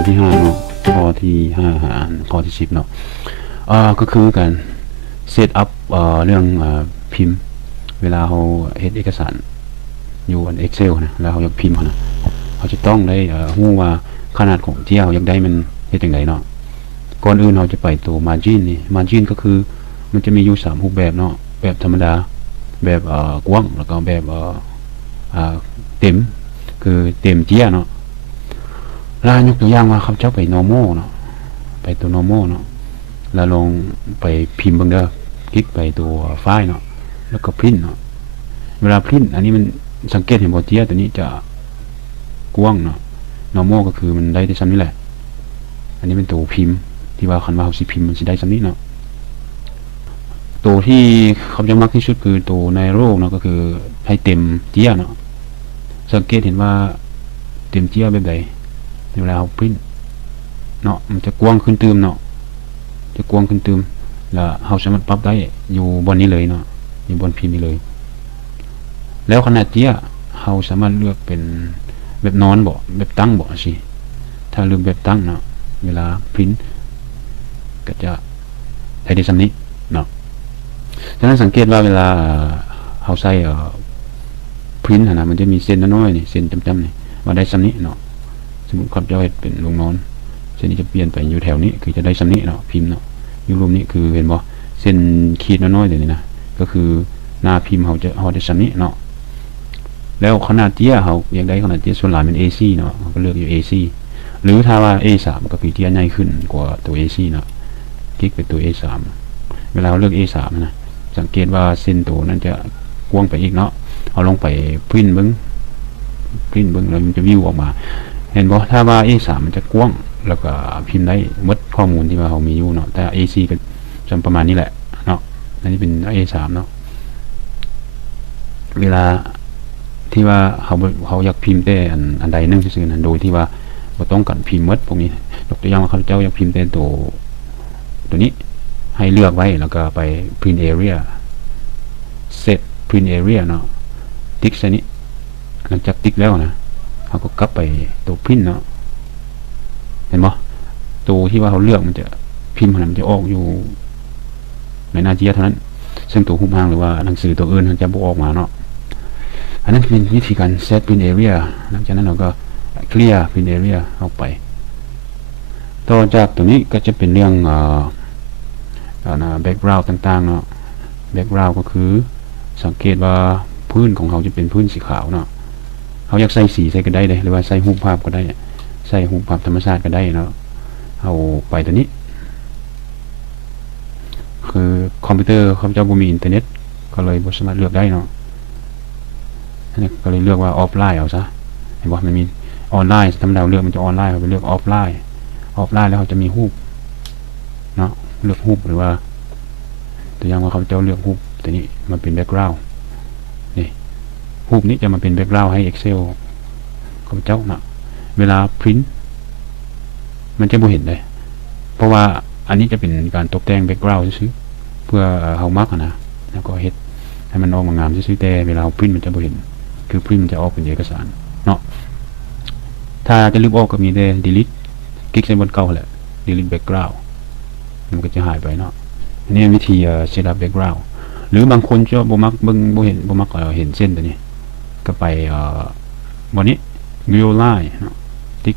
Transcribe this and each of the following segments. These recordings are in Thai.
นที่5เนาะข้อที่5หารข้อที่10เนาะก็คือการเซตอัพเรื่องพิมพ์เวลาเราเฮ็ดเอกสารอยู่ใน Excel นะแล้วเราอยากพิมพ์นะเราจะต้องได้รู้ว่าขนาดของที่เราอยากได้มันเฮ็ดจังไดเนาะก่อนอื่นเราจะไปตัว margin นี่ margin ก็คือมันจะมีอยู่3รูปแบบเนาะแบบธรรมดาแบบกว้างแล้วก็แบบเต็มคือเต็มเจี้ยเนาะแล้วยกตัวอย่างว่าเขาเจ้าไป normal เนาะไปตัว normal เนาะแล้วลงไปพิมพ์เบิ่งเด้อคลิกไปตัวไฟล์เนาะแล้วก็พิมพ์เนาะเวลาพิมพ์อันนี้มันสังเกตเห็นบ่เจี้ยตัวนี้จะกว้างเนาะ normal ก็คือมันได้ที่ซ้ำนี่แหละอันนี้เป็นตัวพิมพ์ที่ว่าคันว่าเขาสิพิมพ์มันสิได้ซ้ำนี้เนาะตัวที่เขาจะมักที่สุดคือตัวในโลกเนาะก็คือให้เต็มเจี้ยเนาะสังเกตเห็นว่าเต็มเจี้ยแบบใดเวลาเราพิมพ์เนาะมันจะกว้างขึ้นเติมเนาะจะกว้างขึ้นเติมแล้วเราสามารถปรับได้อยู่บนนี้เลยเนาะอยู่บนพิมพ์นี้เลยแล้วขนาดเจี้ยเราสามารถเลือกเป็นแบบนอนบ่แบบตั้งบ่สิถ้าเลือกแบบตั้งเนาะเวลาพิมพ์ก็จะได้ที่ซ้ำนี้เนาะฉะนั้นสังเกตว่าเวลาเราใส่พิมพ์นะมันจะมีเส้นน้อยๆนี่เส้นจำๆนี่ว่าได้ซ้ำนี้เนาะสมมุติครับจะให้เป็นลงนอนเส้นนี้จะเปลี่ยนไปอยู่แถวนี้คือจะได้ซ้ำนี้เนาะพิมพ์เนาะอยู่รวมนี้คือเห็นบ่เส้นขีดน้อยๆเดี๋ยวนี้นะก็คือหน้าพิมพ์เขาจะได้ซ้ำนี้เนาะแล้วขนาดเตี้ยเขาอยากได้ขนาดเตี้ยส่วนหลายเป็น AC เนาะก็เลือกอยู่ AC หรือถ้าว่า A3 ก็คือเตี้ยใหญ่ขึ้นกว่าตัว AC เนาะคลิกไปตัว A3 เวลาเราเลือก A3 นะสังเกตว่าเส้นตัวนั้นจะกว้างไปอีกเนาะเอาลงไปพิมพ์เบิ่งแล้วมันจะวิวออกมาเห็นบ่ถ้าว่า A3 มันจะกว้างแล้วก็พิมพ์ได้หมดข้อมูลที่ว่าเรามีอยู่เนาะแต่ AC ก็จะประมาณนี้แหละเนาะอันนี้เป็น A3 เนาะเวลาที่ว่าเขาอยากพิมพ์แต่อันใดนึงซื่อๆนั้นโดยที่ว่าบ่ต้องการพิมพ์หมดพวกนี้ยกตัวอย่างว่าเขาเจ้าอยากพิมพ์แต่ตัวนี้ให้เลือกไว้แล้วก็ไป print area set print area เนาะติ๊กใส่นี้หลังจากติ๊กแล้วนะเขาก็กลับไปตัวพิมพ์เนาะเห็นบ่ตัวที่ว่าเขาเลือกมันจะพิมพ์มันจะออกอยู่ในหน้าเจียเท่านั้นซึ่งตัวหุ้มห้างหรือว่าหนังสือตัวอื่นมันจะบ่ออกมาเนาะอันนั้นเป็นวิธีการ set print area หลังจากนั้นเราก็ clear print area ออกไปต่อจากตัวนี้ก็จะเป็นเรื่องbackground ต่างๆเนาะ background ก็คือสังเกตว่าพื้นของเขาจะเป็นพื้นสีขาวเนาะเขาอยากใส่สีใส่ก็ได้เลยหรือว่าใส่รูปภาพก็ได้ใส่รูปภาพธรรมชาติก็ได้เนาะเอาไปตัวนี้คือคอมพิวเตอร์เขาจะบ่มีอินเทอร์เน็ตก็เลยบ่สามารถเลือกได้เนาะอันนี้ก็เลยเลือกว่าออฟไลน์เอาซะเห็นบ่มันมีออนไลน์ธรรมดาเลือกมันจะออนไลน์เขาไปเลือกออฟไลน์แล้วเขาจะมีรูปเนาะเลือกรูปหรือว่าตัวอย่างว่าเขาจะเลือกรูปตัวนี้มาเป็นแบ็คกราวด์นี่รูปนี้จะมาเป็นแบ็คกราวด์ให้ Excel เขาเจ้าเนาะเวลาพิมพ์มันจะบ่เห็นเลยเพราะว่าอันนี้จะเป็นการตกแต่งแบ็คกราวด์ซื่อเพื่อเฮามักนะแล้วก็เฮ็ดให้มันออกมางามซื่อแต่เวลาพิมพ์มันจะบ่เห็นคือพิมพ์มันจะออกเป็นเอกสารเนาะถ้าจะลบออกก็มีแต่ delete คลิกใส่บนเก่าแหละ delete background มันก็จะหายไปเนาะอันนี้วิธีset up background หรือบางคนจะบ่มักเบิ่งบ่มักเห็นเส้นตัวนี้ก็ไปบนนี้ view line เนาะติ๊ก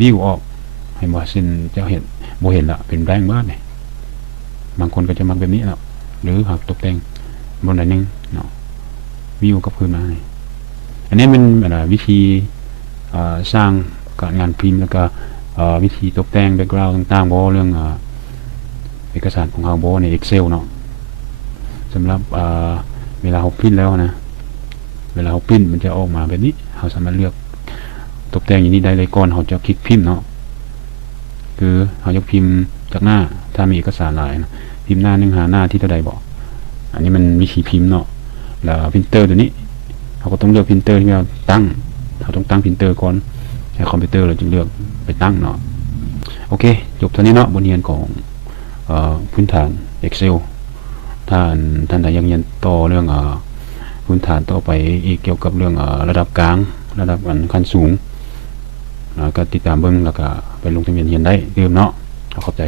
view ออกให้บ่เส้นจะเห็นบ่เห็นละเป็นแบงค์บ้านนี่บางคนก็จะมักแบบนี้แล้วหรือหากตกแต่งบนไหนนึงเนาะ view กับพื้นมาอันนี้เป็นวิธีสร้างการงานพิมพ์แล้วก็วิธีตกแต่ง background ต่างๆบ่เรื่องเอกสารของเราบ่ใน Excel เนาะสำหรับเวลาเราพิมพ์แล้วนะเวลาเราพิมพ์มันจะออกมาแบบนี้เราสามารถเลือกตกแต่งอย่างนี้ได้เลยก่อนเราจะคลิกพิมพ์เนาะคือเราจะพิมพ์จากหน้าถ้ามีเอกสารหลายนะพิมพ์หน้านึงหาหน้าที่เท่าใดบอกอันนี้มันวิธีพิมพ์เนาะแล้วพิมพ์เตอร์ตัวนี้เราก็ต้องเลือกพิมพ์เตอร์ที่เราตั้งเราต้องตั้งพิมพ์เตอร์ก่อนใช้คอมพิวเตอร์เราจึงเลือกไปตั้งเนาะโอเคจบเท่านี้เนาะบทเรียนของพื้นฐาน Excel ท่านใดยังเรียนต่อเรื่องพื้นฐานต่อไปอีกเกี่ยวกับเรื่องระดับกลางระดับขั้นสูง ก็ติดตามเบิ่งแล้วก็ไปลงทะเบียนเรียนได้ลืมเนาะขอบใจ